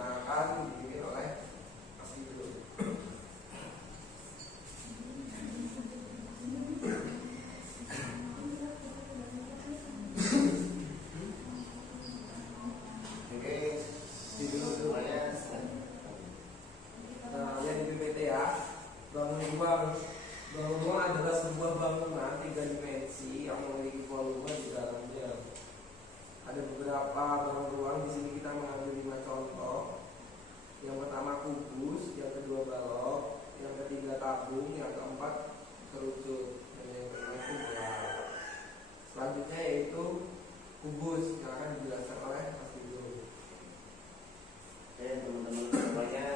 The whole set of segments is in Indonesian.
Nah, akan dibimbing oleh Mas Ibu. Oke, dulu semuanya. Nah, yang di PPT ya, bangun ruang adalah sebuah bangunan 3 dimensi yang memiliki volume di dalamnya. Ada beberapa bangun ruang. Di sini kita mengambil 5 contoh. Yang pertama kubus, yang kedua balok, yang ketiga tabung, yang keempat kerucut, dan yang kelima itu bola. Selanjutnya yaitu kubus yang akan dijelaskan oleh Mas Ibu. Oke, teman-teman semuanya,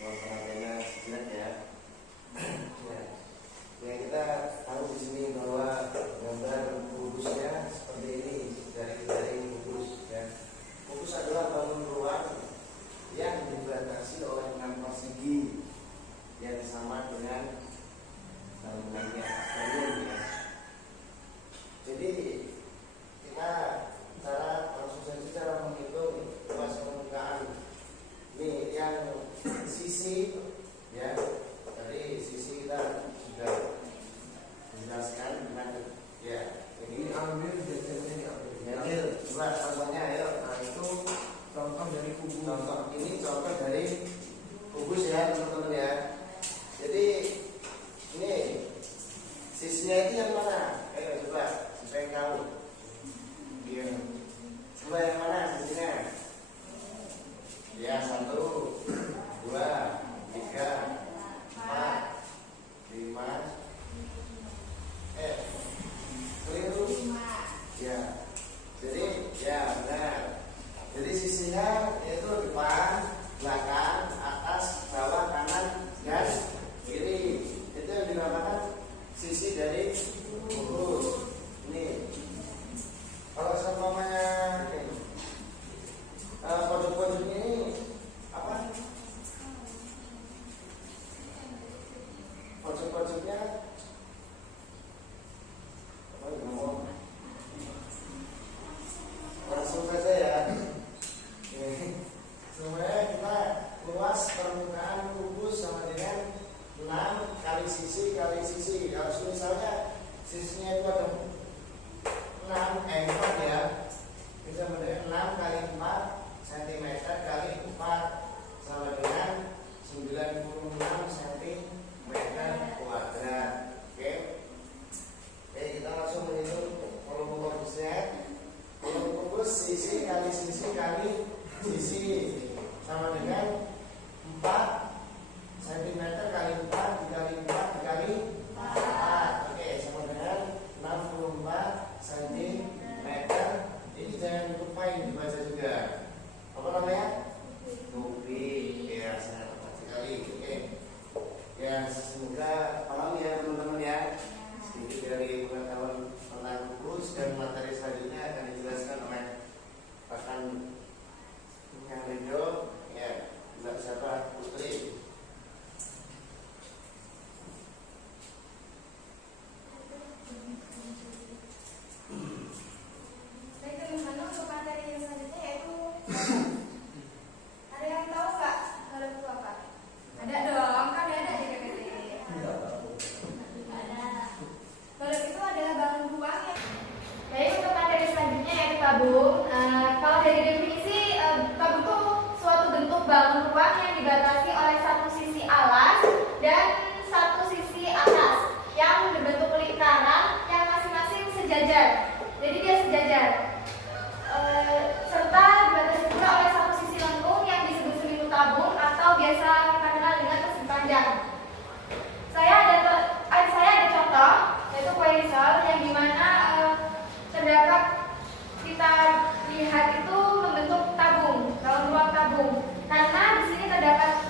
mohon perhatiannya sejenak ya. Ya, kita tahu di sini bahwa gambar kubusnya seperti ini, dari kubus ya. Kubus adalah bangun ruang yang dibatasi oleh 6 persegi yang sama dengan bangunannya bangun ya. Jadi kita langsung saja cara menghitung luas permukaan. Ini yang sisi ya. Tadi sisi kita sudah dijelaskan dengan ya. Ini ambil jajannya ambil coba contohnya ayo. Nah, itu contoh dari kubus. Ini contoh dari kubus ya teman-teman ya. Jadi ini sisinya itu yang mana? Ayo coba supaya tahu. Iya. Coba yang mana sisinya? Ya 1, 2, 3, 4, 5. Keliru? Ya. Jadi ya benar. Jadi sisinya yaitu depan, belakang, atas, bawah, kanan, dan kiri. Itu yang dinamakan sisi dari kubus. Ini. Kalau seumpamanya pojok-pojoknya ini apa? Pojok-pojoknya apa ngomong? Langsung saja ya. Sebenarnya kita luas permukaan kubus sama dengan 6 kali sisi kali sisi. Kalau misalnya sisinya itu ada 4 ya, bisa menjadi 6 kali 4 cm kali 4 sama dengan 96 cm kuadrat. Oke, kita langsung menghitung volume kubusnya. Volume kubus sisi kali sisi kali sisi sama dengan 4 cm kali 4 dikali 4 dikali 4. Oke, sama dengan 64 cm. Ini jangan lupa yang dibaca juga. Apa namanya? Kubik. Ya, sangat tepat sekali. Oke. Ya, semoga paham ya teman-teman ya. Sedikit dari pengetahuan tentang kubus dan materi selanjutnya akan dijelaskan oleh rekan yang Rido ya, Mbak siapa? Putri. Tabung. Kalau dari definisi tabung itu suatu bentuk bangun ruang yang dibatasi oleh satu sisi alas dan satu sisi atas yang berbentuk lingkaran yang masing-masing sejajar. Jadi dia sejajar. Serta dibatasi pula oleh satu sisi lengkung yang disebut selimu tabung atau biasa kita kenal dengan persegi panjang. Saya ada contoh yaitu kue risol yang dimana terdapat kita lihat itu membentuk tabung, dalam ruang tabung. Karena di sini terdapat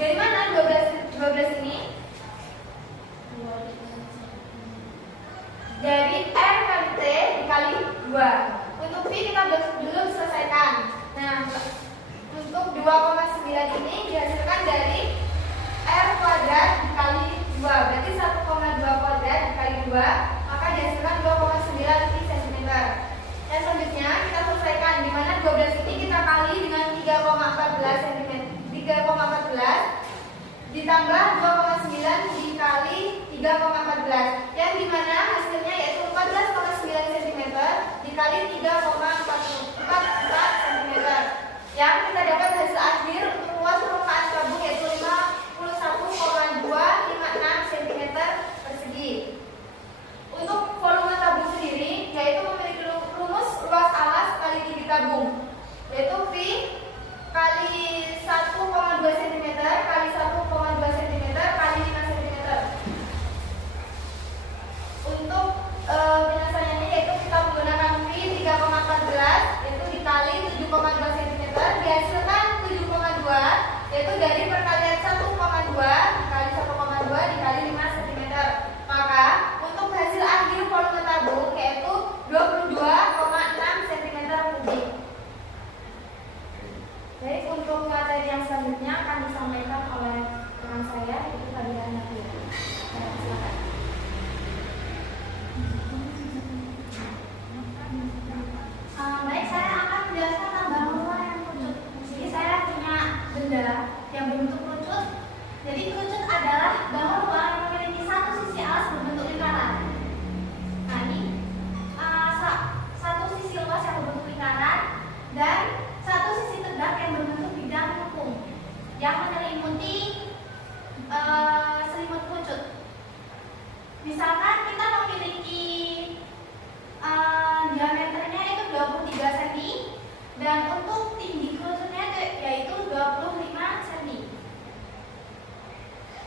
Dari mana 12 ini? Dari R kali T dikali 2. Untuk V kita belum selesaikan. Nah, untuk 2,9 ini dihasilkan dari R kuadrat dikali 2. Berarti 1,2 kuadrat dikali 2, maka dihasilkan 2,9 cm. Dan selanjutnya kita selesaikan, di mana 12 ini kita kali dengan 3,14 cm. 3,14 ditambah 2,9 dikali 3,14, yang dimana hasilnya yaitu 14,9 cm dikali 3,44 cm, yang kita dapat hasil akhir untuk luas permukaan tabung yaitu 51,256 cm persegi. Untuk volume tabung sendiri yaitu memiliki rumus luas alas kali tinggi tabung, yaitu V kali 1,2 cm kali 1,2 cm kali 5 cm. Untuk penyelesaiannya yaitu kita menggunakan V 3,14 yaitu dikali 7,2 cm, dihasilkan 7,2 yaitu dari perkalian 1,2 dikali 1,2 dikali 5 cm. Maka untuk hasil akhir volume tabung yaitu 22,6 cm kubik. Baik, untuk materi yang selanjutnya akan disampaikan oleh teman saya, yaitu Fadila Nadia. Silakan. Baik, saya akan menjelaskan tentang bahwa yang kerucut. Jadi saya punya benda yang berbentuk kerucut. Jadi kerucut adalah bahwa yang memiliki satu sisi alas berbentuk lingkaran. Nah ini satu sisi luas yang berbentuk lingkaran dan satu sisi tegak yang berbentuk bidang lengkung yang menyelimuti selimut kerucut. Misalkan kita memiliki diameternya itu 23 cm dan untuk tinggi kerucutnya yaitu 25 cm.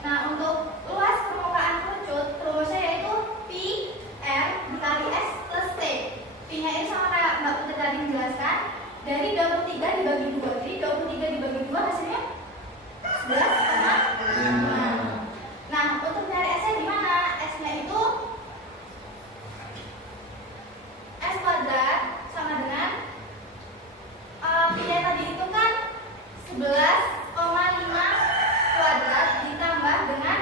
Nah, untuk luas permukaan kerucut rumusnya yaitu Pi R dikali S plus T. Pi-nya ini sama kayak Mbak Putri tadi menjelaskan, dari 23 dibagi 2. Jadi 23 dibagi 2 hasilnya 11,5. Nah, untuk mencari S-nya di mana? S-nya itu S kuadrat sama dengan Pi-nya tadi itu kan 11,5 kuadrat ditambah dengan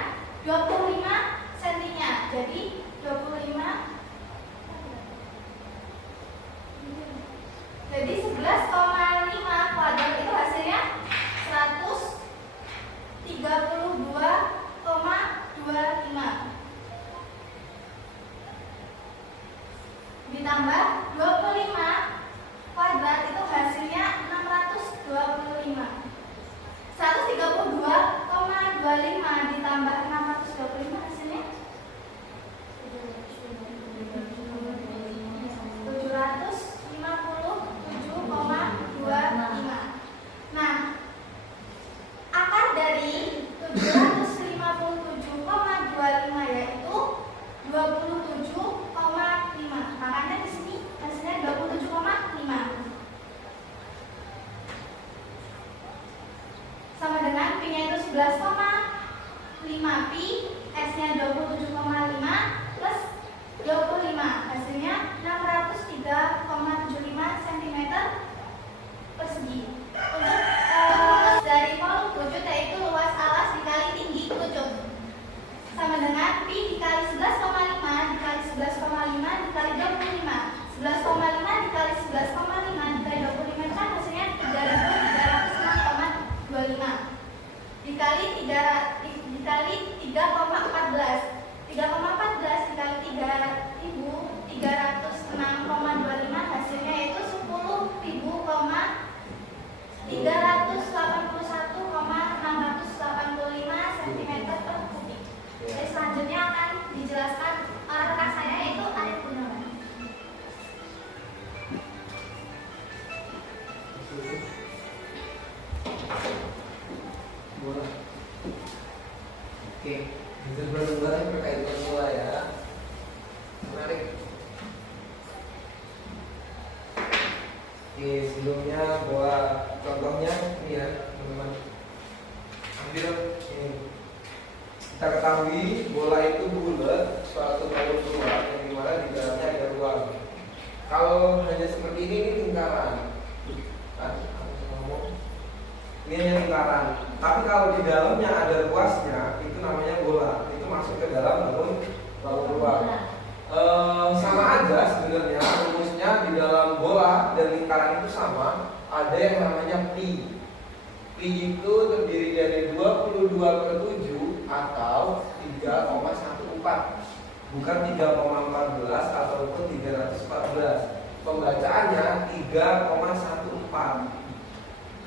25 cm-nya. Jadi 25. Jadi 11,5 kuadrat itu hasilnya 132,25 ditambah 25 kuadrat itu hasilnya 625. 132,25 ditambah 625 hasilnya 757,25. Nah, akar dari 757,25 yaitu 27,5. Makanya di sini hasilnya 27,5. Sama dengan Pi-nya itu 11,5 Pi, S-nya 27,5 plus 25 hasilnya 603,75 cm persegi. Untuk luas dari volume kerucut yaitu luas alas dikali tinggi kerucut sama dengan Pi dikali 11,5 dikali 11,5 dikali 25. 11,5 dikali 11,5 dikali 25 kan hasilnya 3.306,25 dikali 3,14 dikali 3.306,25 hasilnya yaitu 10.381,685 cm per kubik. Jadi selanjutnya akan dijelaskan oleh rekan saya yaitu Arif Gunawan. Oke, bisa benar-benar terkait formula ya. Menarik. Oke, sebelumnya bahwa contohnya ini ya teman-teman. ini. Kita ketahui bola itu bulat, suatu balon keluar yang dimana di dalamnya ada ruang. Kalau hanya seperti ini lingkaran. Kan? Ini hanya lingkaran. Tapi kalau di dalamnya ada ruasnya, itu namanya bola. Itu masuk ke dalam balon keluar. Sama aja sebenarnya rumusnya di dalam bola dan lingkaran itu sama. Ada yang namanya pi. Pi itu terdiri dari 22/7 atau 3,14, bukan 3,14 ataupun 314. Pembacaannya 3,14.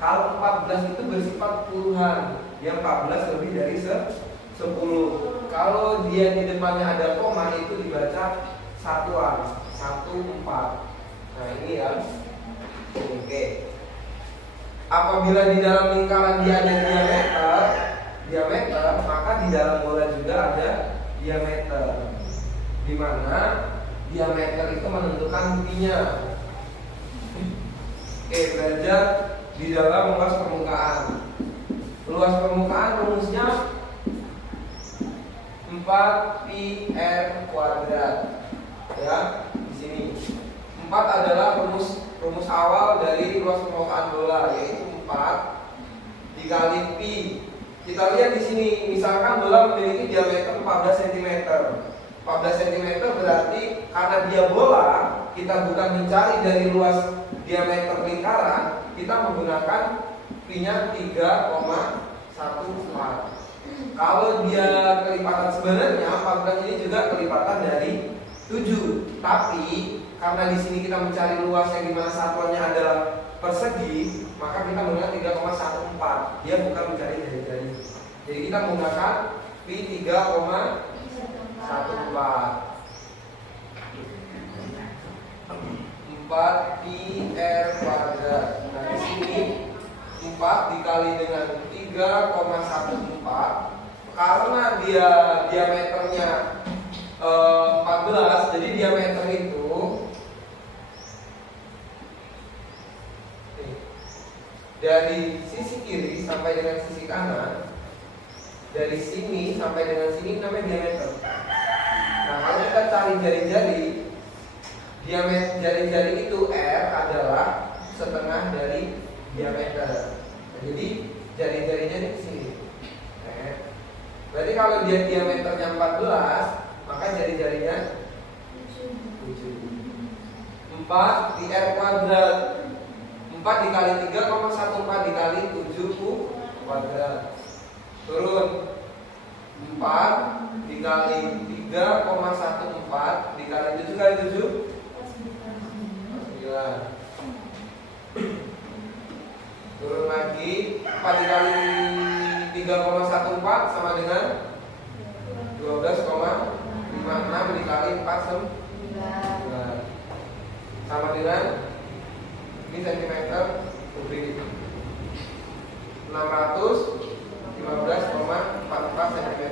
Kalau 14 itu bersifat puluhan, yang 14 lebih dari 10. Kalau dia di depannya ada koma itu dibaca satuan, 14. Nah ini ya. Oke. Apabila di dalam lingkaran dia ada diameter, maka di dalam bola juga ada diameter. Di mana diameter itu menentukan pi-nya. Oke, belajar di dalam luas permukaan. Luas permukaan rumusnya 4πr². Ya, di sini. 4 adalah rumus awal dari luas permukaan bola, yaitu 4 dikali pi. Kita lihat di sini, misalkan bola memiliki diameter 14 cm. 14 cm berarti karena dia bola, kita bukan mencari dari luas diameter lingkaran, kita menggunakan pi-nya 3,14. Kalau dia kelipatan sebenarnya 14 ini juga kelipatan dari 7. Tapi karena di sini kita mencari luas yang dimana satuannya adalah persegi, maka kita menggunakan 3,14. Dia bukan mencari jari-jari. Jadi kita menggunakan pi 3,14. 4πr². Nah di sini 4 dikali dengan 3,14. Karena dia diameternya 14, jadi diameter itu dari sisi kiri sampai dengan sisi kanan, dari sini sampai dengan sini namanya diameter. Nah kalau kita cari jari-jari, diameter jari-jari itu R adalah setengah dari diameter. Jadi jari-jarinya di sini. Berarti kalau dia diameternya 14, maka jari-jarinya 7. 4 πr². 4 dikali 3,14 dikali 7 turun 4 dikali 3,14 dikali 7 kali 7 9. Turun lagi 4 dikali 3,14 sama dengan 12,56 dikali 4 sama dengan ini cm kubik 615,44 cm.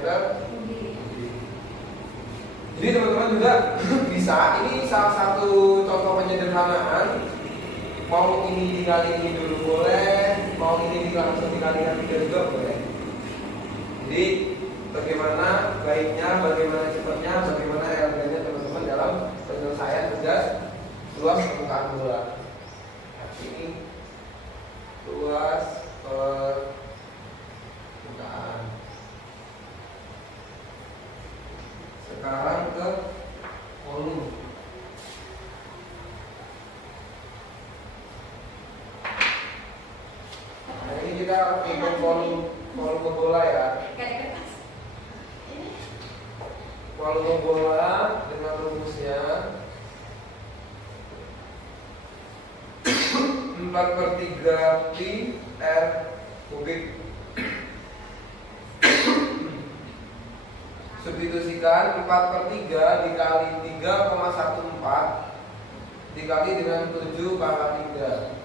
Jadi teman-teman juga bisa, ini salah satu contoh penyederhanaan. Mau ini dikali ini dulu boleh, mau ini langsung dikalikan 3 juga boleh. Jadi bagaimana baiknya, bagaimana cepatnya, bagaimana elegannya teman-teman dalam penyelesaian tugas luas permukaan bola. Ini luas permukaan. Sekarang ke volume. Nah ini kita hitung volume bola ya. Volume bola dengan rumusnya 4/3 pi r kubik. Substitusikan 4/3 dikali 3,14 dikali dengan 7/3.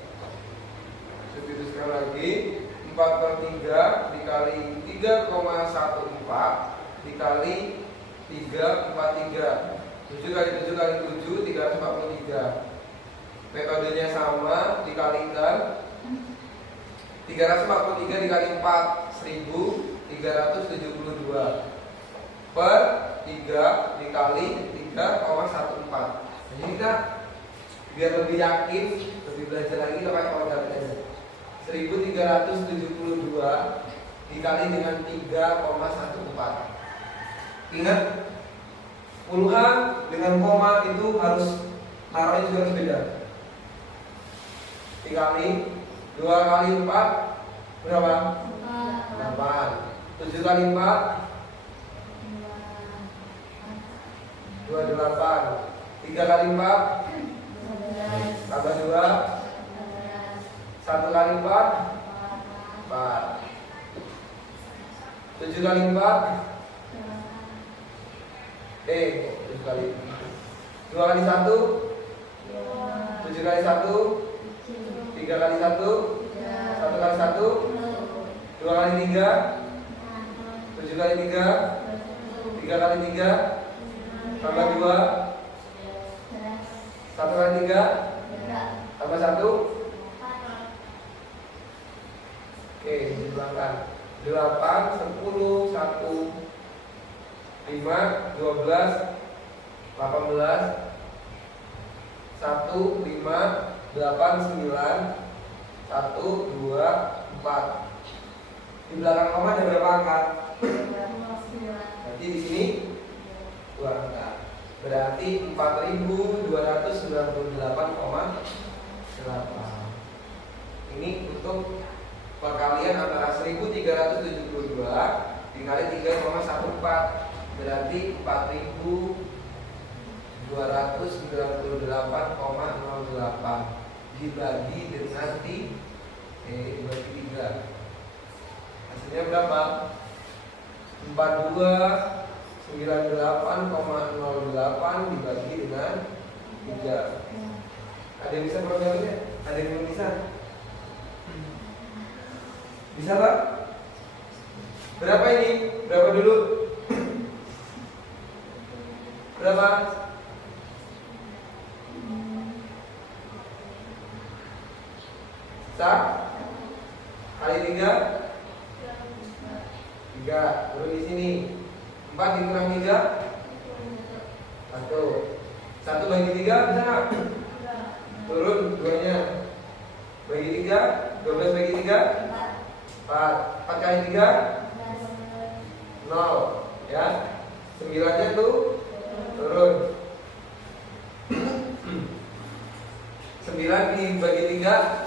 Substitusikan lagi 4/3 dikali 3,14 dikali 3/3. 7 kali 7 kali 7 343. Metodenya sama, dikalikan 343 dikali 4 1372 per 3 dikali 3,14. Jadi kita biar lebih yakin, lebih belajar lagi kita pakai kuadrat aja. 1372 dikali dengan 3,14. Ingat, puluhan dengan koma itu harus naruhnya juga harus beda. Dikali 2 kali 4 berapa? 8. 7 kali 4 28. 3 kali 4 tambah 2 1 kali 4 4. 7 kali 4 7 kali 2 kali 1 7 kali 1 3 kali 1 1 kali 1 2 kali 3 7 kali 3 3 kali 3 tambah 2 1 kali 3 tambah 1. Oke, dihilangkan 8, 10, 1 5, 12 18 1, 5, 8, 9 1, 2, 4. Di belakang koma ada berapa angka? Berarti di sini 2 angka. Berarti 4298,8. Ini untuk perkalian antara 1372 dikali 3,14. Berarti 4298,08 dibagi dengan dibagi 3. Hasilnya berapa? 4298,08 dibagi dengan 3. Ada yang bisa programnya? Ada yang belum bisa? Bisa Pak? Berapa ini? Berapa dulu? Berapa? Satu kali 3 3. Turun di sini 4 dikurang 3 1. 1 bagi 3 bisa nggak? Turun 2-nya. Bagi 3 12 bagi 3 4. 4 kali 3 0 ya. 9-nya tuh turun. 9 dibagi 3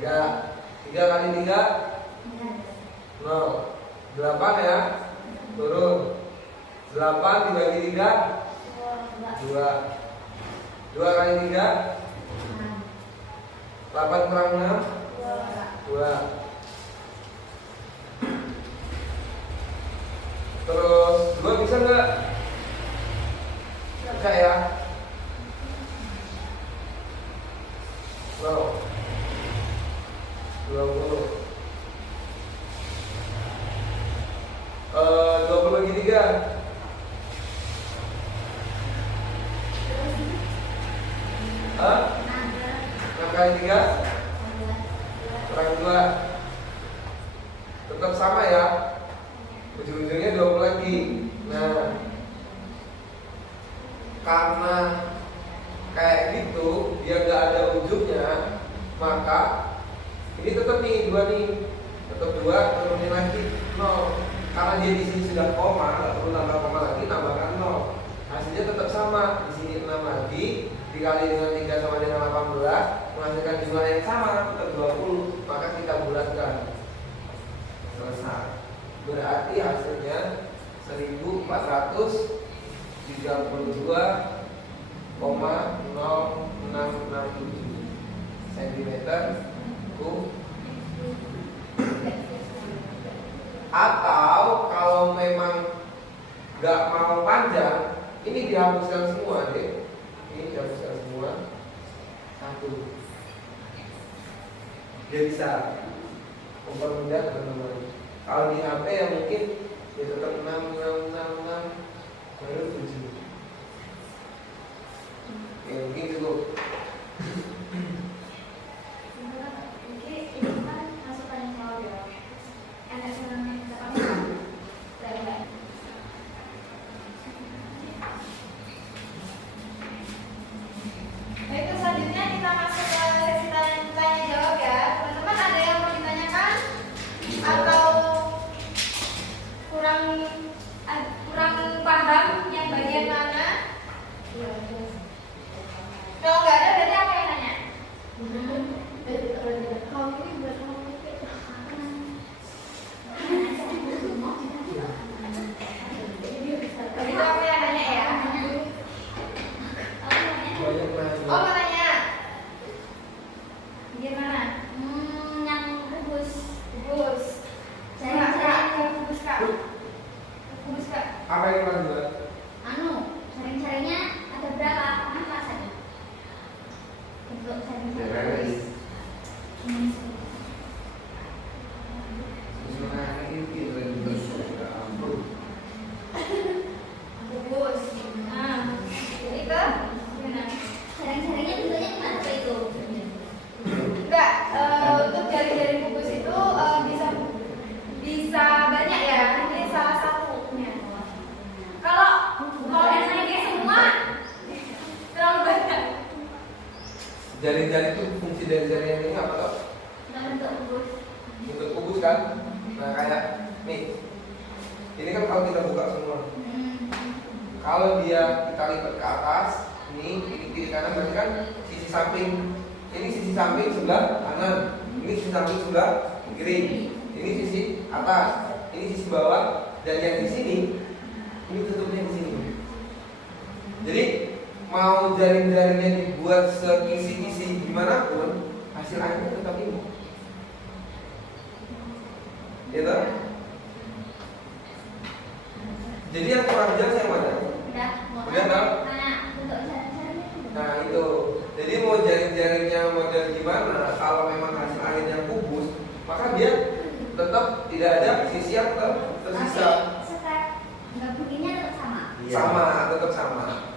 3. 3 kali 3 0. 8 ya. Turun. 8 dibagi 3 2. 2 kali 3 8 kurang 6 2. Terus 2 bisa nggak? Bisa ya. Wow. 20 20 bagi 3 6 kali 3 kurang 2. Tetap sama ya. Ujung-ujungnya 20 lagi. Nah, karena kayak gitu dia nggak ada ujungnya, maka ini tetap nih 2 nih, tetap 2 turunin lagi 0. Karena dia di sini sudah koma, nggak perlu tambah koma lagi, tambahkan 0. Hasilnya tetap sama. Di sini 6 lagi dikali dengan 3 sama dengan 18 menghasilkan jumlah yang sama, tetap 20. Maka kita bulatkan. Selesai. Berarti hasilnya 1432,0667 cm3. Atau kalau memang nggak mau panjang, ini dihapuskan semua deh. Ini dihapuskan semua. 1. Dia bisa mempermudah teman-teman. Kalau di HP ya mungkin ya tetap 6 baru 7. Ya mungkin cukup. Mungkin ini kan masukan yang mau ya. Kubus Kak. Apa yang kurang jelas? Jaring-jaringnya ada berapa? Apa saja? Bentuk jaring-jaring. Kubus. Nah, jadi ke gimana? Jaring-jaringnya bentuknya gimana Kak itu? Enggak, untuk jaring-jaring kubus itu bisa banyak ya. Ini salah satunya. Kalau yang lainnya semua terlalu banyak. Jari-jari itu fungsi dari jari ini apa toh? Bentuk kubus. Bentuk kubus kan? Nah kayak nih, ini kan kalau kita buka semua, kalau dia kita lipat ke atas, ini kiri kanan berarti kan sisi samping. Ini sisi samping sebelah kanan, ini sisi samping sebelah kiri, ini sisi atas, ini sisi bawah, dan yang di sini ini tutupnya di sini. Jadi mau jaring-jaringnya dibuat sekisi-kisi gimana pun, hasil akhirnya tetap ini. Gitu? Jadi yang kurang jelas yang mana? Udah tahu? Nah itu. Jadi mau jaring-jaringnya model gimana? Kalau memang hasil akhirnya kubus, maka dia tetap tidak ada sisi yang tersisa. Gabunginnya tetap sama. Sama, tetap sama.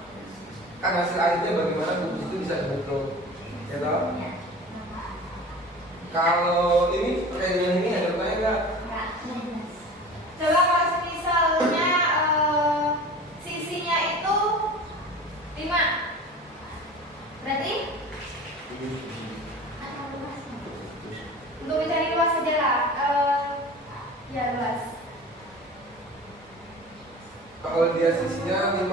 Kan hasil akhirnya bagaimana kubus itu bisa dibentuk, ya toh? Kalau ini terkait dengan ini ada pertanyaan nggak? Coba kalau misalnya sisinya itu 5, berarti untuk mencari luas saja lah. Ya luas. Kalau dia sisinya 5,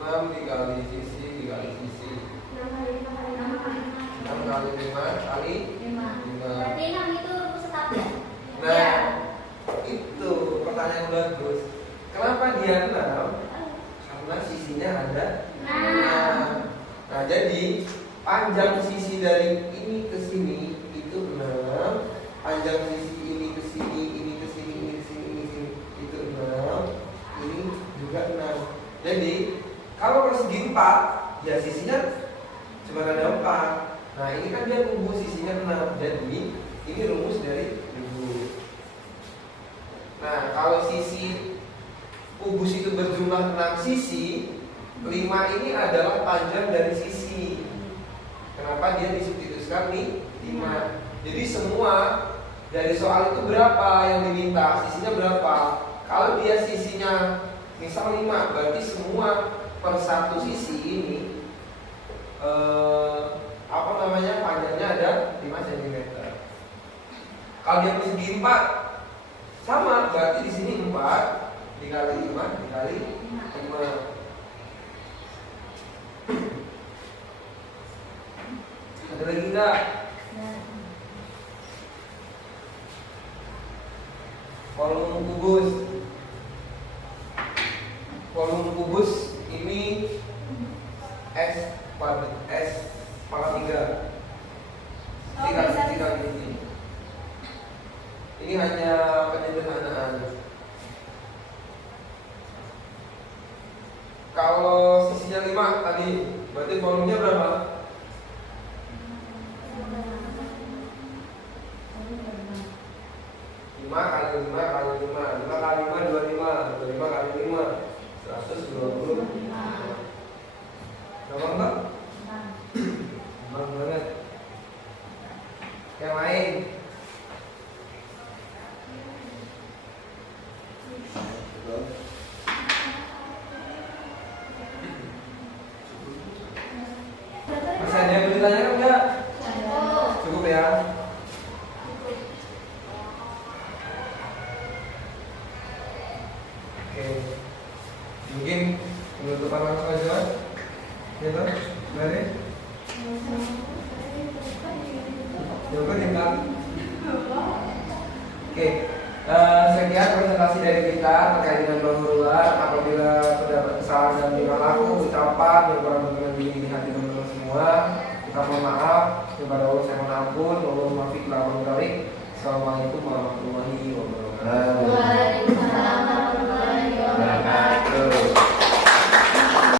6 dikali sisi dikali sisi, 6 kali 5 kali 5. Berarti 6 itu rumus tetap ya? Nah, itu pertanyaan bagus. Kenapa dia 6? Karena sisinya ada 6. Nah, jadi panjang sisi dari ini ke sini itu 6. Panjang sisi ini ke sini, ini ke sini, ini ke sini, ini ke sini itu 6. Ini juga 6. Jadi kalau persegi 4, ya sisinya cuma ada 4. Nah, ini kan dia kubus sisinya 6. Jadi ini rumus dari kubus. Nah, kalau sisi kubus itu berjumlah 6 sisi, 5 ini adalah panjang dari sisi. Kenapa dia disubstitusikan nih 5? Jadi semua dari soal itu berapa yang diminta, sisinya berapa? Kalau dia sisinya misal 5, berarti semua per satu sisi ini panjangnya ada 5 cm. Kalau dia persegi 4 sama, berarti di sini 4 dikali 5 dikali 5. Ada lagi enggak? Volume kubus. Volume kubus ini S pangkat 3 ini. Ini hanya penyederhanaan. Kalau sisinya 5 tadi, berarti volumenya berapa? 5 kali 5 kali 5, 5 kali 5 25, 25 kali 5 120. Gampang tak? Gampang banget. Yang lain? Masih ada yang bertanya kan enggak? Cukup ya? Oke, mungkin penutupan langsung aja, gitu, dari coba kita. Oke, sekian presentasi dari kita terkait dengan bahwa apabila terdapat kesalahan dan tingkah laku, ucapan yang kurang berkenan di hati teman-teman semua, kita mohon maaf kepada Allah, saya mohon ampun. Assalamualaikum warahmatullahi wabarakatuh.